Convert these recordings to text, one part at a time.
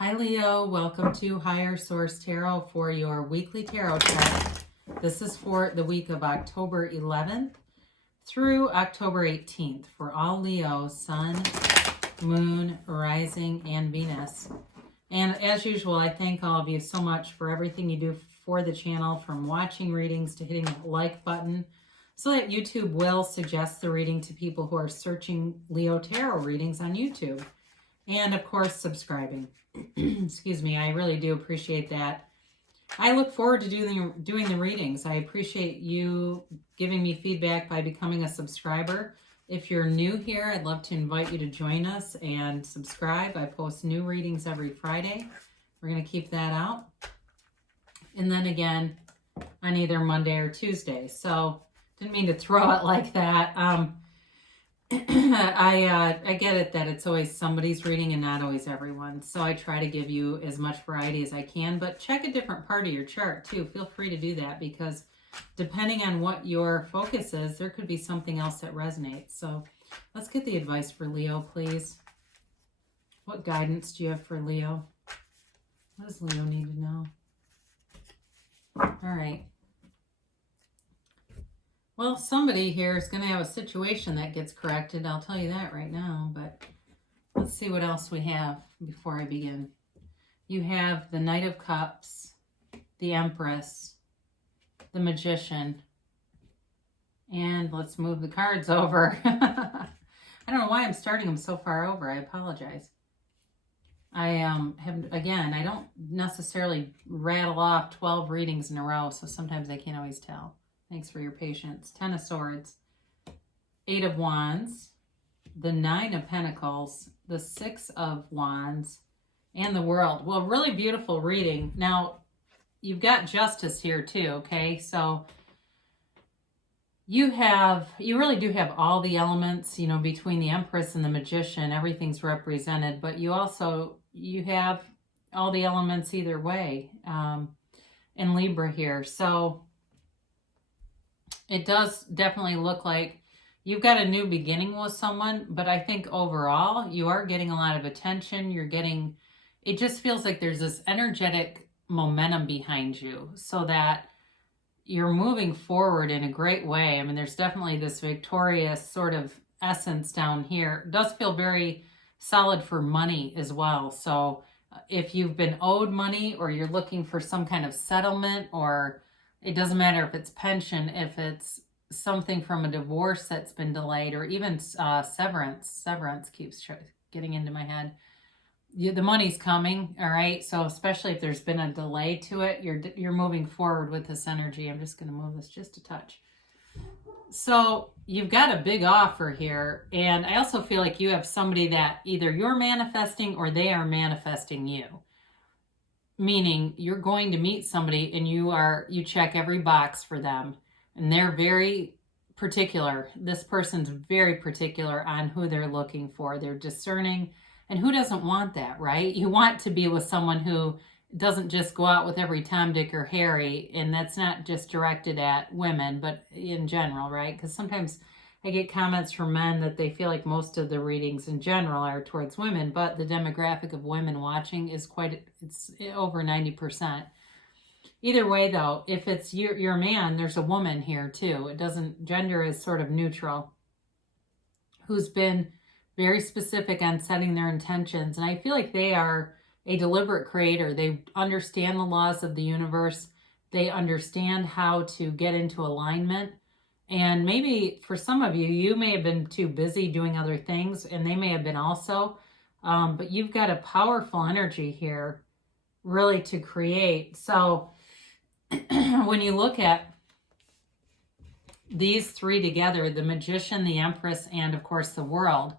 Hi Leo, welcome to Higher Source Tarot for your weekly tarot chart. This is for the week of October 11th through October 18th for all Leo, Sun, Moon, Rising, and Venus. And as usual, I thank all of you so much for everything you do for the channel, from watching readings to hitting that like button so that YouTube will suggest the reading to people who are searching Leo Tarot readings on YouTube. And of course, subscribing. Excuse me, I really do appreciate that. I look forward to doing the readings. I appreciate you giving me feedback by becoming a subscriber. If you're new here, I'd love to invite you to join us and subscribe. I post new readings every Friday. We're going to keep that out. And then again on either Monday or Tuesday. So, didn't mean to throw it like that. I get it that it's always somebody's reading and not always everyone. So I try to give you as much variety as I can, but check a different part of your chart too. Feel free to do that because depending on what your focus is, there could be something else that resonates. So let's get the advice for Leo, please. What guidance do you have for Leo? What does Leo need to know? All right. Well, somebody here is going to have a situation that gets corrected. I'll tell you that right now, but let's see what else we have before I begin. You have the Knight of Cups, the Empress, the Magician, and let's move the cards over. I don't know why I'm starting them so far over. I apologize. I I don't necessarily rattle off 12 readings in a row, so sometimes I can't always tell. Thanks for your patience. 10 of Swords, 8 of Wands, the 9 of Pentacles, the 6 of Wands, and the World. Well, really beautiful reading. Now, you've got Justice here too, okay? So you really do have all the elements, between the Empress and the Magician. Everything's represented, but you have all the elements either way in Libra here. So it does definitely look like you've got a new beginning with someone, but I think overall you are getting a lot of attention. It just feels like there's this energetic momentum behind you so that you're moving forward in a great way. I mean, there's definitely this victorious sort of essence down here. It does feel very solid for money as well. So if you've been owed money or you're looking for some kind of settlement, or it doesn't matter if it's pension, if it's something from a divorce that's been delayed, or even severance. Severance keeps getting into my head. The money's coming, all right? So especially if there's been a delay to it, you're moving forward with this energy. I'm just going to move this just a touch. So you've got a big offer here, and I also feel like you have somebody that either you're manifesting or they are manifesting you. Meaning you're going to meet somebody and you check every box for them, and they're very particular. This person's very particular on who they're looking for. They're discerning, and who doesn't want that, right? You want to be with someone who doesn't just go out with every Tom, Dick, or Harry, and that's not just directed at women, but in general, right? Because sometimes I get comments from men that they feel like most of the readings in general are towards women, but the demographic of women watching is it's over 90%. Either way, though, if it's you're a man, there's a woman here too. Gender is sort of neutral, who's been very specific on setting their intentions. And I feel like they are a deliberate creator. They understand the laws of the universe. They understand how to get into alignment. And maybe for some of you, you may have been too busy doing other things, and they may have been also. But you've got a powerful energy here, really, to create. So when you look at these three together, the Magician, the Empress, and of course the World,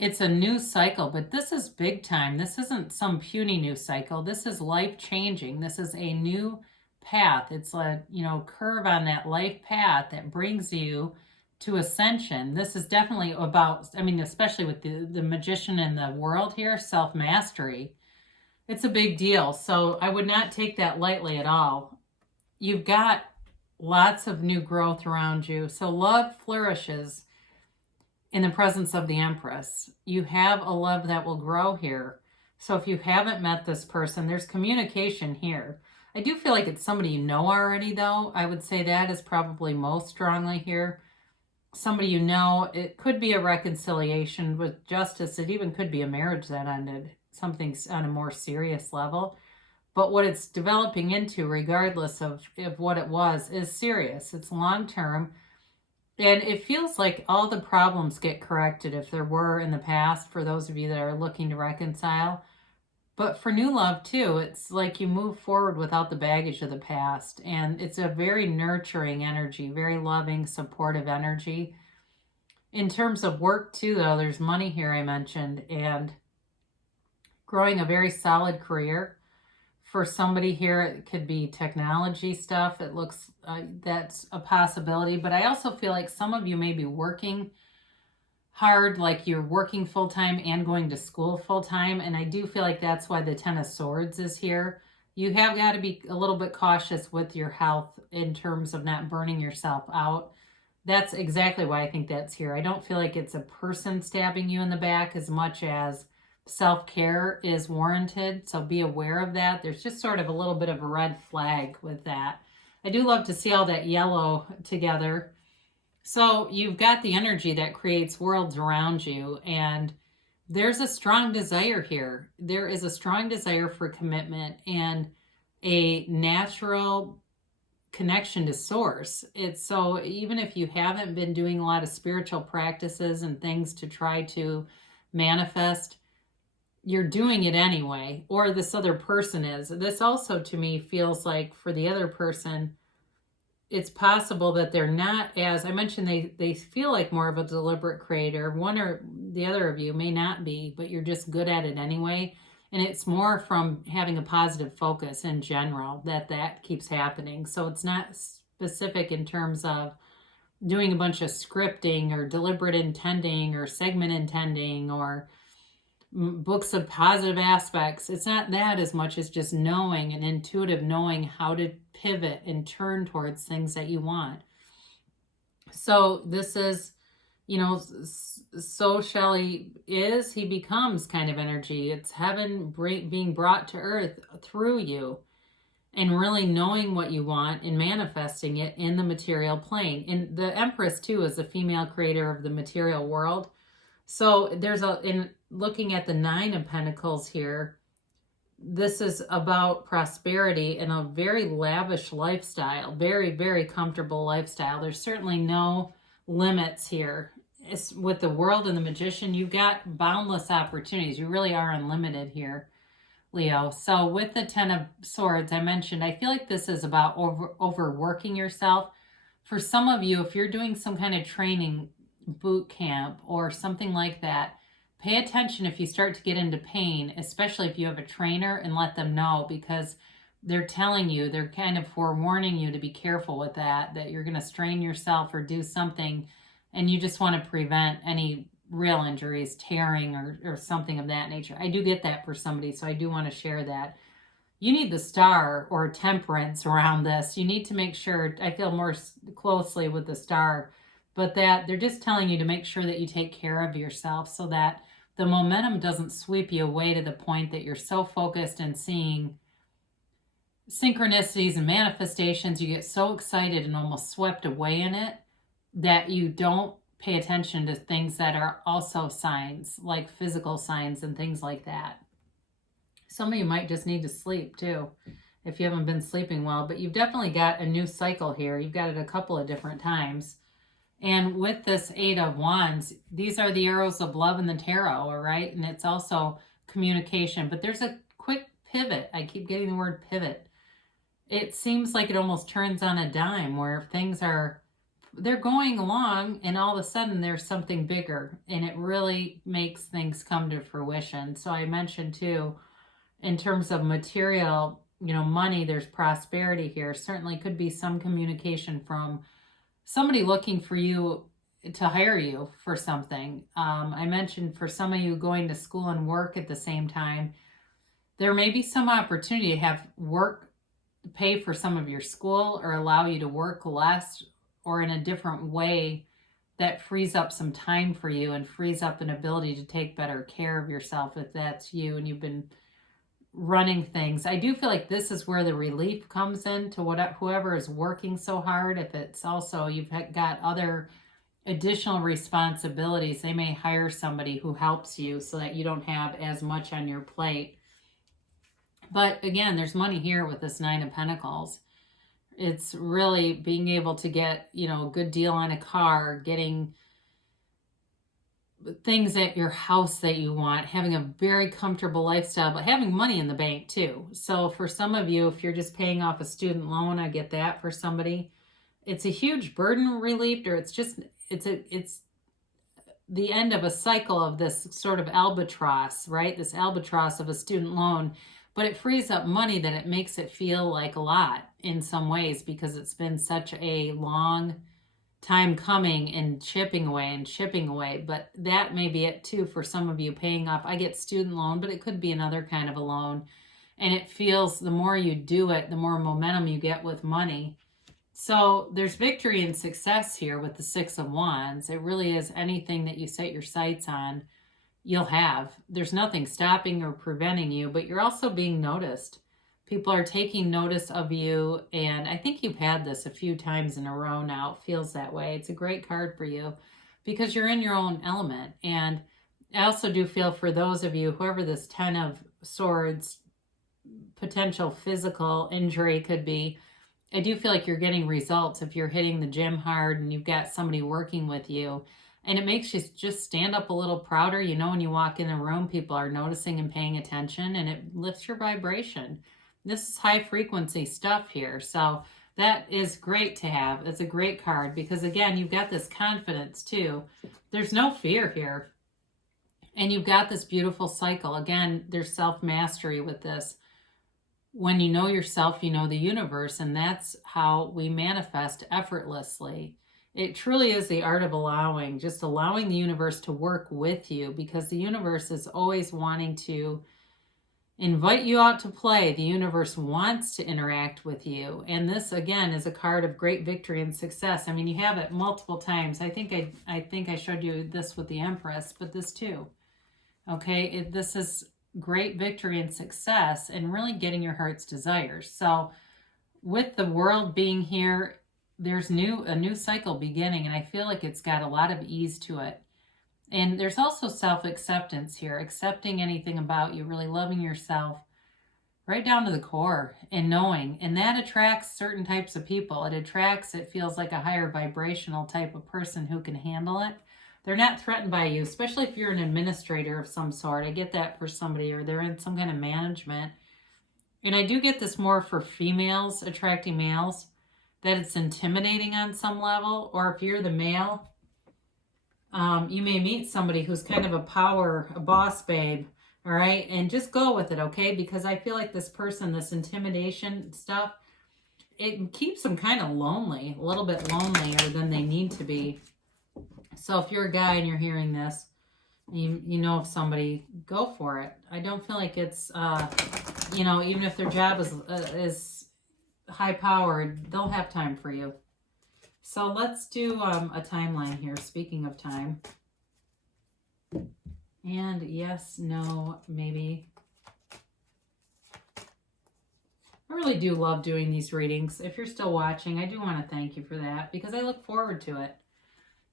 it's a new cycle, but this is big time. This isn't some puny new cycle. This is life-changing. This is a new path. It's a curve on that life path that brings you to ascension. This is definitely about, especially with the Magician and the World here, self-mastery. It's a big deal. So I would not take that lightly at all. You've got lots of new growth around you. So love flourishes in the presence of the Empress. You have a love that will grow here. So if you haven't met this person, there's communication here. I do feel like it's somebody you know already, though. I would say that is probably most strongly here. Somebody you know, it could be a reconciliation with justice. It even could be a marriage that ended, something on a more serious level. But what it's developing into, regardless of what it was, is serious. It's long term. And it feels like all the problems get corrected if there were in the past, for those of you that are looking to reconcile. But for new love, too, it's like you move forward without the baggage of the past. And it's a very nurturing energy, very loving, supportive energy. In terms of work, too, though, there's money here, I mentioned, and growing a very solid career. For somebody here, it could be technology stuff. It looks that's a possibility. But I also feel like some of you may be working hard, like you're working full-time and going to school full-time. And I do feel like that's why the Ten of Swords is here. You have got to be a little bit cautious with your health in terms of not burning yourself out. That's exactly why I think that's here. I don't feel like it's a person stabbing you in the back as much as self-care is warranted. So be aware of that. There's just sort of a little bit of a red flag with that. I do love to see all that yellow together. So you've got the energy that creates worlds around you, and there's a strong desire here. There is a strong desire for commitment and a natural connection to source. It's so even if you haven't been doing a lot of spiritual practices and things to try to manifest, you're doing it anyway, or this other person is. This also to me feels like for the other person, it's possible that they're not, as I mentioned, they feel like more of a deliberate creator. One or the other of you may not be, but you're just good at it anyway. And it's more from having a positive focus in general that keeps happening. So it's not specific in terms of doing a bunch of scripting or deliberate intending or segment intending or books of positive aspects. It's not that as much as just knowing and intuitive knowing how to pivot and turn towards things that you want. So this is, so Shelley is, he becomes kind of energy. It's heaven being brought to earth through you, and really knowing what you want and manifesting it in the material plane. And the Empress too is a female creator of the material world. So there's in looking at the Nine of Pentacles here, this is about prosperity and a very lavish lifestyle, very, very comfortable lifestyle. There's certainly no limits here. It's, with the World and the Magician, you've got boundless opportunities. You really are unlimited here, Leo. So with the Ten of Swords, I mentioned, I feel like this is about overworking yourself. For some of you, if you're doing some kind of training boot camp or something like that, pay attention if you start to get into pain, especially if you have a trainer, and let them know, because they're telling you, they're kind of forewarning you to be careful with that you're going to strain yourself or do something, and you just want to prevent any real injuries, tearing or something of that nature. I do get that for somebody, so I do want to share that. You need the Star or Temperance around this. You need to make sure, I feel more closely with the Star, but that they're just telling you to make sure that you take care of yourself so that the momentum doesn't sweep you away to the point that you're so focused and seeing synchronicities and manifestations, you get so excited and almost swept away in it that you don't pay attention to things that are also signs, like physical signs and things like that. Some of you might just need to sleep too, if you haven't been sleeping well, but you've definitely got a new cycle here. You've got it a couple of different times. And with this Eight of Wands, these are the arrows of love in the tarot, all right? And it's also communication. But there's a quick pivot. I keep getting the word pivot. It seems like it almost turns on a dime where things are, they're going along and all of a sudden there's something bigger. And it really makes things come to fruition. So I mentioned too, in terms of material, money, there's prosperity here. Certainly could be some communication from somebody looking for you to hire you for something. I mentioned for some of you going to school and work at the same time, there may be some opportunity to have work pay for some of your school or allow you to work less or in a different way that frees up some time for you and frees up an ability to take better care of yourself if that's you and you've been running things. I do feel like this is where the relief comes in to whoever is working so hard. If it's also you've got other additional responsibilities, they may hire somebody who helps you so that you don't have as much on your plate. But again, there's money here with this Nine of Pentacles. It's really being able to get, a good deal on a car, getting things at your house that you want, having a very comfortable lifestyle, but having money in the bank too. So for some of you, if you're just paying off a student loan, I get that. For somebody, it's a huge burden relieved, or it's the end of a cycle of this sort of albatross, right? This albatross of a student loan, but it frees up money that it makes it feel like a lot in some ways because it's been such a long time coming and chipping away. But that may be it too for some of you, paying off. I get student loan, but it could be another kind of a loan. And it feels the more you do it, the more momentum you get with money. So there's victory and success here with the Six of Wands. It really is anything that you set your sights on, you'll have. There's nothing stopping or preventing you, but you're also being noticed. People are taking notice of you, and I think you've had this a few times in a row now. It feels that way. It's a great card for you because you're in your own element. And I also do feel for those of you, whoever this Ten of Swords potential physical injury could be, I do feel like you're getting results if you're hitting the gym hard and you've got somebody working with you. And it makes you just stand up a little prouder. When you walk in a room, people are noticing and paying attention, and it lifts your vibration. This is high frequency stuff here. So that is great to have. It's a great card because, again, you've got this confidence too. There's no fear here. And you've got this beautiful cycle. Again, there's self-mastery with this. When you know yourself, you know the universe, and that's how we manifest effortlessly. It truly is the art of allowing, just allowing the universe to work with you, because the universe is always wanting to invite you out to play. The universe wants to interact with you. And this, again, is a card of great victory and success. I mean, you have it multiple times. I think I showed you this with the Empress, but this too. Okay, this is great victory and success and really getting your heart's desires. So with the World being here, there's a new cycle beginning, and I feel like it's got a lot of ease to it. And there's also self-acceptance here, accepting anything about you, really loving yourself right down to the core and knowing. And that attracts certain types of people. It feels like a higher vibrational type of person who can handle it. They're not threatened by you, especially if you're an administrator of some sort. I get that for somebody, or they're in some kind of management. And I do get this more for females attracting males, that it's intimidating on some level. Or if you're the male, you may meet somebody who's kind of a boss babe, all right? And just go with it, okay? Because I feel like this person, this intimidation stuff, it keeps them kind of lonely, a little bit lonelier than they need to be. So if you're a guy and you're hearing this, you know of somebody, go for it. I don't feel like it's, even if their job is high-powered, they'll have time for you. So let's do a timeline here, speaking of time. And yes, no, maybe. I really do love doing these readings. If you're still watching, I do want to thank you for that because I look forward to it.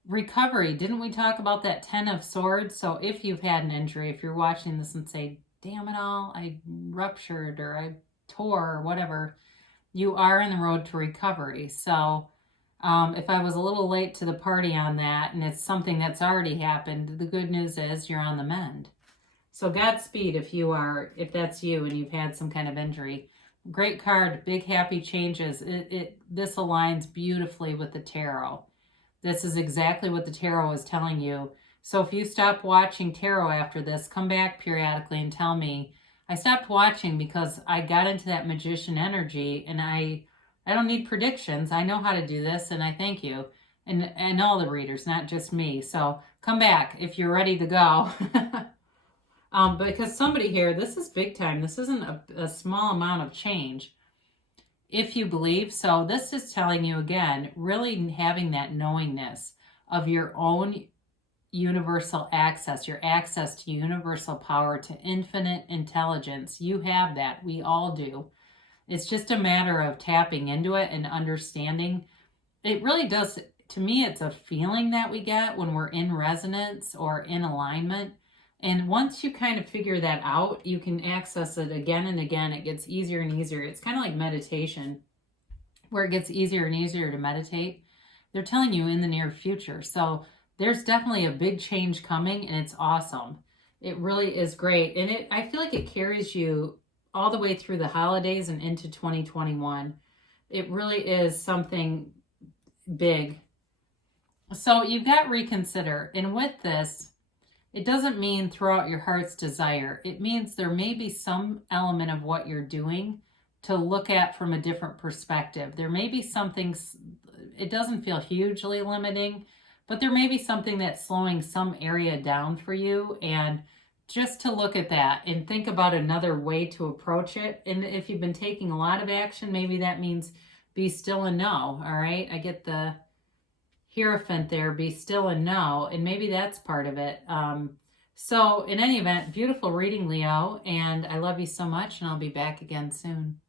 Recovery. Didn't we talk about that Ten of Swords? So if you've had an injury, if you're watching this and say, damn it all, I ruptured or I tore or whatever, you are on the road to recovery. So if I was a little late to the party on that and it's something that's already happened, the good news is you're on the mend. So Godspeed if that's you and you've had some kind of injury. Great card, big happy changes. This aligns beautifully with the tarot. This is exactly what the tarot is telling you. So if you stop watching tarot after this, come back periodically and tell me, I stopped watching because I got into that magician energy and I don't need predictions. I know how to do this, and I thank you. And all the readers, not just me. So come back if you're ready to go. Because somebody here, this is big time. This isn't a small amount of change, if you believe. So this is telling you, again, really having that knowingness of your own universal access, your access to universal power, to infinite intelligence. You have that. We all do. It's just a matter of tapping into it and understanding. It really does, to me, it's a feeling that we get when we're in resonance or in alignment. And once you kind of figure that out, you can access it again and again. It gets easier and easier. It's kind of like meditation, where it gets easier and easier to meditate. They're telling you in the near future. So there's definitely a big change coming, and it's awesome. It really is great. And I feel like it carries you all the way through the holidays and into 2021. It really is something big. So you've got reconsider. And with this, it doesn't mean throw out your heart's desire. It means there may be some element of what you're doing to look at from a different perspective. There may be something, it doesn't feel hugely limiting, but there may be something that's slowing some area down for you. And just to look at that and think about another way to approach it. And if you've been taking a lot of action, maybe that means be still and know. All right. I get the Hierophant there, be still and know. And maybe that's part of it. So in any event, beautiful reading, Leo. And I love you so much. And I'll be back again soon.